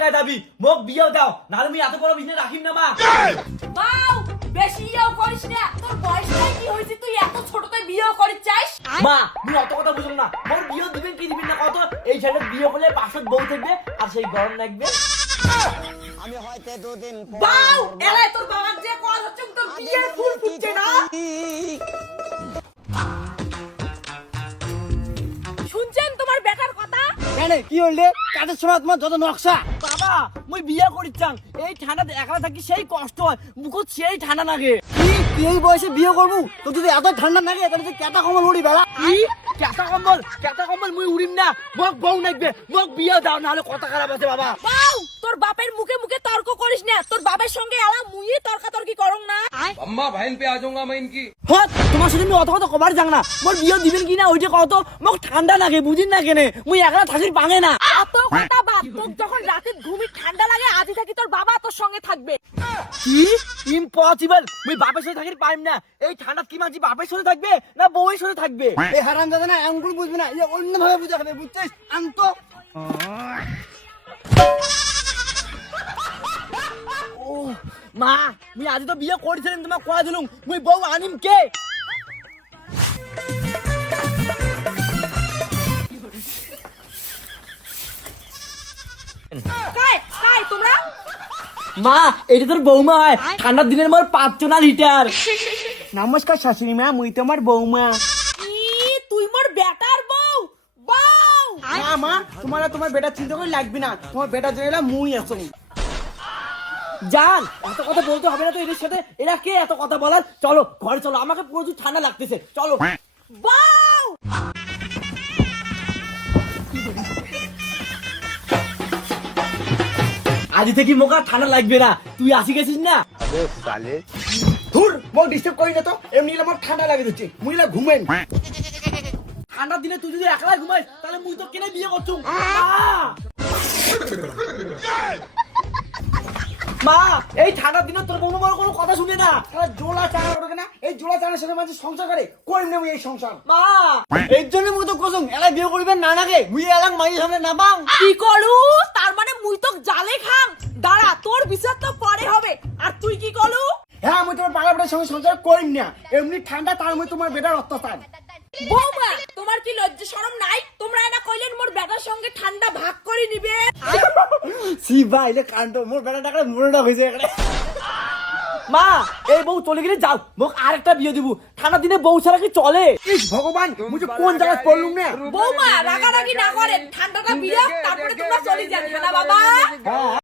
একটাই দাবি, মোক বিয়ে দাও, নাহলে আমি এত বড় বিজনেস রাখিম না মা। বাউ বেশি ইয়েও করিস না, তোর বয়সটাই কি হইছে তুই এত ছোটতে বিয়ে করিস চাস? মা তুমি অত কথা বুঝো না, মোর বিয়ে দিবেন কি দিবেন না কত, এই ছেলে বিয়ে করলে পাশত বউ থাকবে আর সেই গরম লাগবে। আমি হয়তো দুদিন বাউ এলাই তোর বাবার যে কল হচ্ছে তোর বিয়ে ফুল ফুটছে না। শুনছেন তোমার বেটার কথা? কেন কি হইলে কাজের সময় তোমার যত নকশা। বাবা মুই বিয়ে করিচ্ছাম, এই ঠান্ডাতে একলা থাকি সেই কষ্ট হয়, মুখত সেই ঠান্ডা লাগে। তুই এই বয়সে বিয়ে করবো তো যদি এত ঠান্ডা লাগে তাহলে তুই কেটা কমল উড়ি বেলা। কি কেতা কম্বল মুই উড়িম না, মোক বউ লাগবে, মোক বিয়ে দাও, নাহলে কথা খারাপ আছে বাবা। বাউ তোর বাপের মুখে মুখে তর্ক করিস না, তোর বাবার সঙ্গে এলা মুই তর্কাতর্কি করং না। अम्मा बहन पे आ जाऊंगा मैं इनकी। হ্যাঁ তোমার সাথে আমি অত কথা কবার যাং না, মোর বিয়ে দিবেন কি না ওইটা কত, মোক ঠান্ডা লাগে বুঝিন না কেনে, মুই একলা থাকির পাঙে না। এত কথা বাদ, তোর যখন রাতে ঘুমি ঠান্ডা লাগে আজই থাকি তোর বাবা তোর সঙ্গে থাকবে। কি ইম্পসিবল, মুই বাপের সাথে থাকির পাইম না, এই ঠান্ডা কি মাঝি বাপের সাথে থাকবে না বউয়ের সাথে থাকবে? এই হারাম দাদা না এমন বুঝবি না, এ অন্যভাবে বুঝা হবে বুঝছিস। আনতো ও মা মুই আজ তো বিয়ে করেছিলেন, তোমার কয়া দিলুম, মুই বউ আনিম কে? কাই কাই তোমরা? মা এটা তোর বৌমা হয়, ঠান্ডার দিনের মোর 5 জনার হিটার। নমস্কার শাশুড়ি মা, মুই তোমার বৌমা। ই তুই মোর বেটার বউ? বউ না মা, তোমার বেটা চিন্তা করে লাগবে না, তোমার বেটা জেলা মুই আছো। জান এত কথা বলতে হবে না তো এদের সাথে, এরা কে এত কথা বলার? চলো ঘরে চলো, আমাকে প্রচুর ঠান্ডা লাগতেছে, চলো। বউ আজ থেকে মোকা ঠান্ডা লাগবে না, তুই আসি গেছিস না। ধুর মোক ডিস্টার্ব করি না তো, এমনি আমার ঠান্ডা লাগে দিচ্ছে, মুই না ঘুমেন। ঠান্ডার দিনে তুই যদি একলা ঘুমাই তাহলে মুই তো কেনে বিয়ে করছুম। মা এই ঠান্ডার দিনে তোর বৌমা আমার কোনো কথা শুনে না। জোলা চানা করে না, এই জোলা চানার সাথে মাঝে সংসার করে করিম না মুই এই সংসার। মা এর জন্য মুই তো কসম এলাই বিয়ে করবেন না নাকে, মুই এলাম মাইয়ের সামনে না পাং। কি করু? তার মানে মুই তো জালে খাং। দাঁড়া তোর বিচার তো পরে হবে। আর তুই কি করু? হ্যাঁ মুই তোমার পাগলা বেটার সঙ্গে সংসার করিম না, এমনি ঠান্ডা তার মুই তোমার বেটার অত্যাচার। বৌমা তোমার কি লজ্জা শরম নাই? তোমরা এটা কইলেন মোর বেটার সঙ্গে ঠান্ডা ভাগ করে নিবে। সি ভাই এটা কাণ্ড, মোর বেটা টাকা মরোটা হয়েছে এখানে। মা এই বউ চলে গেলে যাও, মোক আরেকটা বিয়ে দিব, ঠান্ডার দিনে বউ ছাড়া কি চলে? ইস ভগবান, মুই যে কোন জায়গায় পড়লুম না। বৌমা রাগারাগি না করেন, ঠান্ডাটা বিরাট তারপরে তোমরা চলে যাবে না বাবা। হ্যাঁ